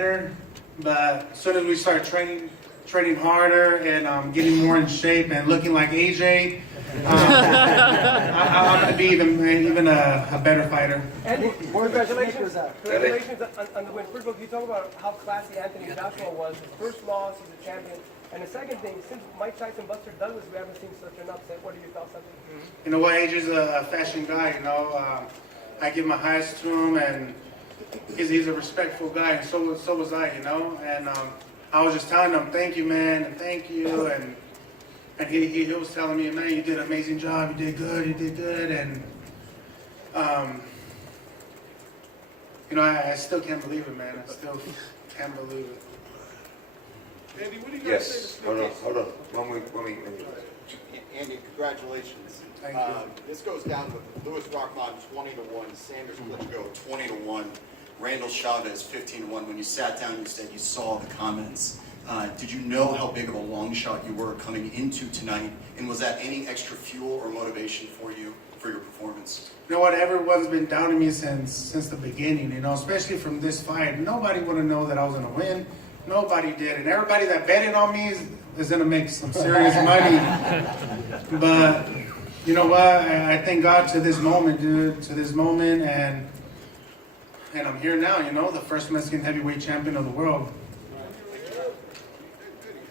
But as soon as we start training harder and getting more in shape and looking like AJ, I'm going to be even a better fighter. Andy, congratulations on the win. First of all, can you talk about how classy Anthony Joshua was? His first loss, he's a champion. And the second thing, since Mike Tyson, Buster Douglas, we haven't seen such an upset. What are your thoughts on this? You know what, AJ's a fashion guy, I give my highest to him, and he's a respectful guy, and so was I, and I was just telling him, thank you, man, and thank you, and he was telling me, man, you did an amazing job, you did good, and I still can't believe it, man, I still can't believe it. Andy, what do you guys say to Hold on. Andy, congratulations. Thank you. This goes down with Louis Rockmont 20-1, Sanders Klitschko 20-1, Randall Chavez 15-1. When you sat down, you said you saw the comments. Did you know how big of a long shot you were coming into tonight? And was that any extra fuel or motivation for you for your performance? You know what? Everyone's been doubting me since the beginning. Especially from this fight. Nobody would have known that I was going to win. Nobody did, and everybody that betted on me is going to make some serious money. But you know what? I thank God to this moment, dude. To this moment, and I'm here now. The first Mexican heavyweight champion of the world.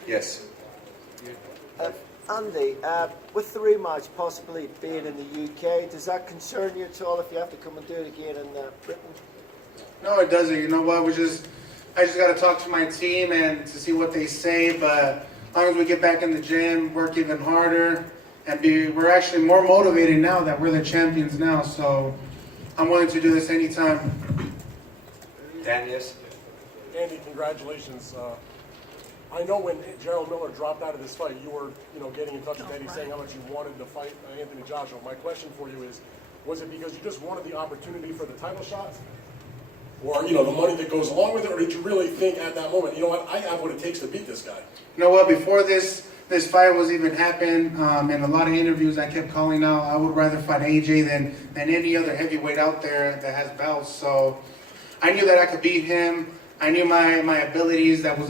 Yes. Andy, with the rematch possibly being in the UK, does that concern you at all if you have to come and do it again in Britain? No, it doesn't. You know what? I just got to talk to my team and to see what they say. But as long as we get back in the gym, work even harder, and we're actually more motivated now that we're the champions now. So I'm willing to do this anytime. Dan, yes. Andy, congratulations. I know when Gerald Miller dropped out of this fight, you were, getting in touch with Eddie saying how much you wanted to fight Anthony Joshua. My question for you is, was it because you just wanted the opportunity for the title shots? Or, the money that goes along with it? Or did you really think at that moment, I have what it takes to beat this guy? You know what? Before this fight was even happening, in a lot of interviews I kept calling out, I would rather fight AJ than any other heavyweight out there that has belts. So I knew that I could beat him. I knew my abilities, that was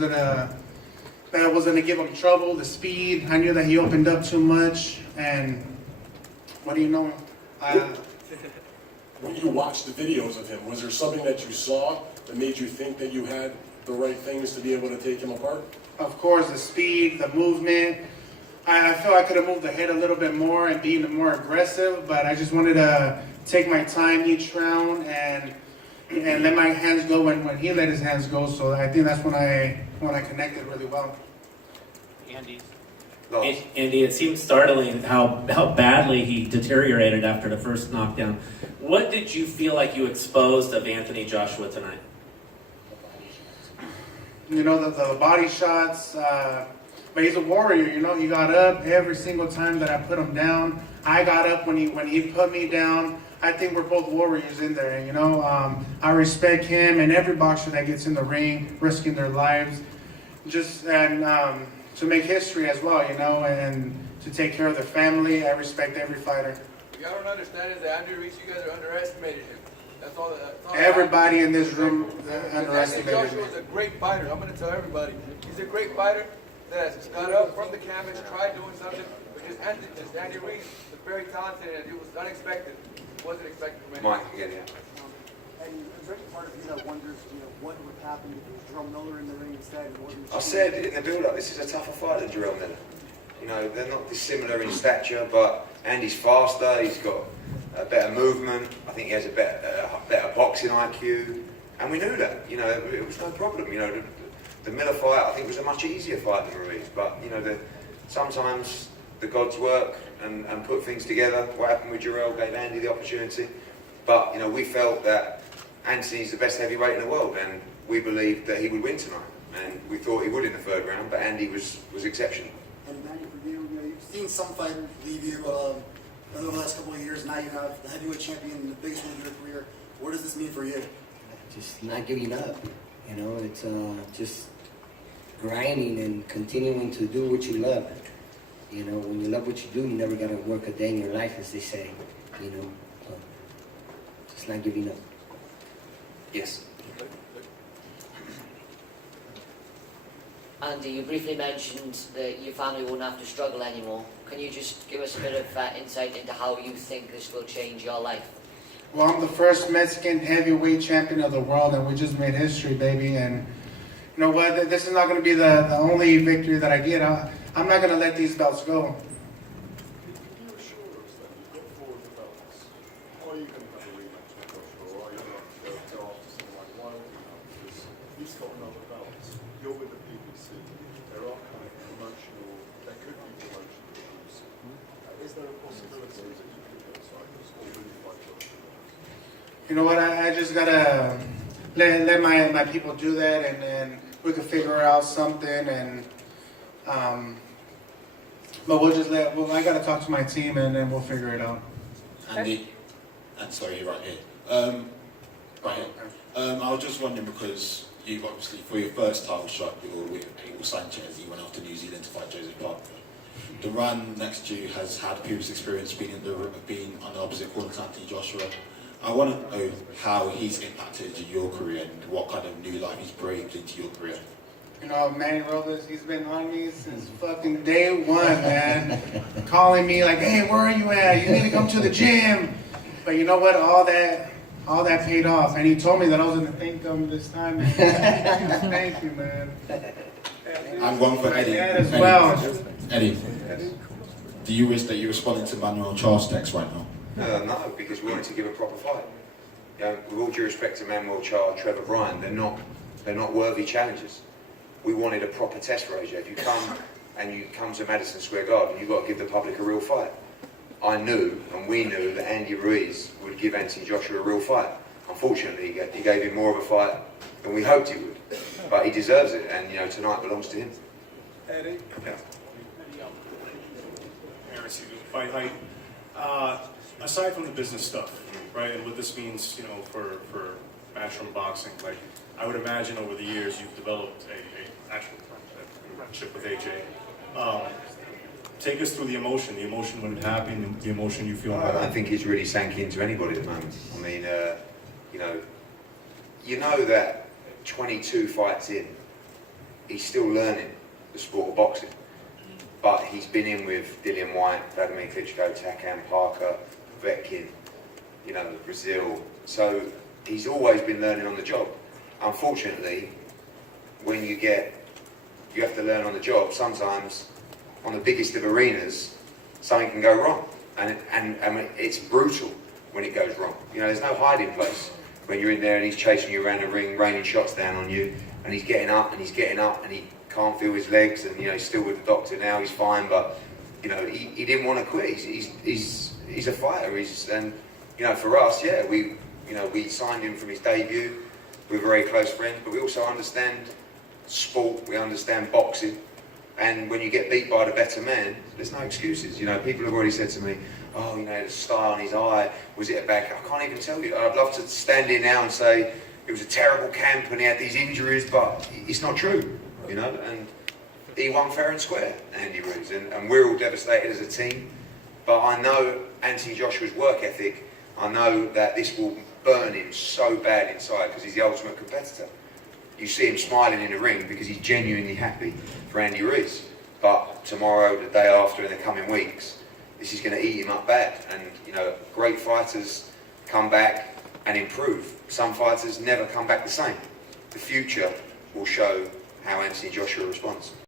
gonna give him trouble, the speed. I knew that he opened up too much, and what do you know? When you watched the videos of him, was there something that you saw that made you think that you had the right things to be able to take him apart? Of course, the speed, the movement. I feel I could have moved the head a little bit more and be more aggressive, but I just wanted to take my time each round and let my hands go when he let his hands go. So I think that's when I connected really well. Andy, it seems startling how badly he deteriorated after the first knockdown. What did you feel like you exposed of Anthony Joshua tonight? The body shots, but he's a warrior, he got up every single time that I put him down. I got up when he put me down. I think we're both warriors in there, I respect him and every boxer that gets in the ring, risking their lives, to make history as well, and to take care of their family. I respect every fighter. What y'all don't understand is that Andy RUIZ, you guys are underestimating him. That's all. Everybody in this room underestimated Anthony him. Joshua is a great fighter. I'm going to tell everybody. He's a great fighter that has got up from the canvas, tried doing something. But just Andy RUIZ is very talented, and it was unexpected. It wasn't expected from anyone. Mike, again, yeah. And is there any part of you that wonders, what would happen if it was Jerome Miller in the ring instead? I said in the build-up, this is a tougher fight than Jerome Miller. They're not dissimilar in stature, but Andy's faster, he's got a better movement, I think he has a better boxing IQ, and we knew that, it was no problem. The Miller fight, I think, was a much easier fight than Ruiz, but, sometimes the gods work and put things together. What happened with Jarrell gave Andy the opportunity, but, we felt that Anthony's the best heavyweight in the world, and we believed that he would win tonight, and we thought he would in the third round, but Andy was exceptional. And Manny, for you, you've seen some fighters leave you over the last couple of years. Now you have the heavyweight champion, the biggest win of your career. What does this mean for you? Just not giving up. It's just grinding and continuing to do what you love. When you love what you do, you never got to work a day in your life, as they say. Just not giving up. Yes. Andy, you briefly mentioned that your family won't have to struggle anymore. Can you just give us a bit of insight into how you think this will change your life? Well, I'm the first Mexican heavyweight champion of the world, and we just made history, baby. And you know what? This is not going to be the only victory that I get. I'm not going to let these belts go. Can you assure us that you get forward the belts? Are you going to have a rematch with Joshua, or are you going to go after someone like Wilder now? Because he's got another belt. You're with the PBC. There are kind of promotional, there could be promotional issues. Is there a possibility that you could go sideways or really fight Joshua? You know what? I just gotta let my people do that, and then we can figure out something. And but I gotta talk to my team, and then we'll figure it out. Andy, and sorry, you're right here. Right here. I was just wondering, because you've obviously, for your first title shot, you were with Abel Sanchez, you went off to New Zealand to fight Joseph Parker. The run next to you has had previous experience being on the opposite corner to Anthony Joshua. I want to know how he's impacted your career and what kind of new life he's breathed into your career. You know, Manny Robles, he's been on me since fucking day one, man. Calling me like, hey, where are you at? You need to come to the gym. But you know what? All that paid off. And he told me that I was going to thank him this time. Man. Thank you, man. And one for Eddie. As well. Eddie, do you wish that you responded to Manuel Charles' text right now? No, because we wanted to give a proper fight. You know, with all due respect to Manuel Charles, Trevor Bryan, they're not worthy challengers. We wanted a proper test for AJ. If you come to Madison Square Garden, you've got to give the public a real fight. I knew, and we knew, that Andy Ruiz would give Anthony Joshua a real fight. Unfortunately, he gave him more of a fight than we hoped he would. But he deserves it, and you know, tonight belongs to him. Eddie? Yeah. Fight height. Aside from the business stuff, right, and what this means, you know, for matchroom boxing, like, I would imagine over the years you've developed a actual relationship with AJ. Take us through the emotion when it happened, the emotion you feel. I don't think it's really sank into anybody at the moment. I mean, you know that 22 fights in, he's still learning the sport of boxing. But he's been in with Dillian White, Vladimir Klitschko, Takan Parker, Vetkin, you know, Brazil. So he's always been learning on the job. Unfortunately, when you have to learn on the job, sometimes on the biggest of arenas, something can go wrong. And it's brutal when it goes wrong. You know, there's no hiding place when you're in there and he's chasing you around the ring, raining shots down on you, and he's getting up and he's getting up and he can't feel his legs, and you know, he's still with the doctor now, he's fine, but you know, he didn't want to quit. He's a fighter. And you know, for us, yeah, we signed him from his debut. We're very close friends, but we also understand sport, we understand boxing, and when you get beat by the better man, there's no excuses. You know, people have already said to me, oh, you know, the star on his eye, was it a back? I can't even tell you. I'd love to stand here now and say it was a terrible camp and he had these injuries, but it's not true, you know, and he won fair and square, Andy Ruiz, and we're all devastated as a team, but I know Anthony Joshua's work ethic. I know that this will burn him so bad inside because he's the ultimate competitor. You see him smiling in the ring because he's genuinely happy for Andy Ruiz. But tomorrow, the day after, in the coming weeks, this is going to eat him up bad. And, you know, great fighters come back and improve. Some fighters never come back the same. The future will show how Anthony Joshua responds.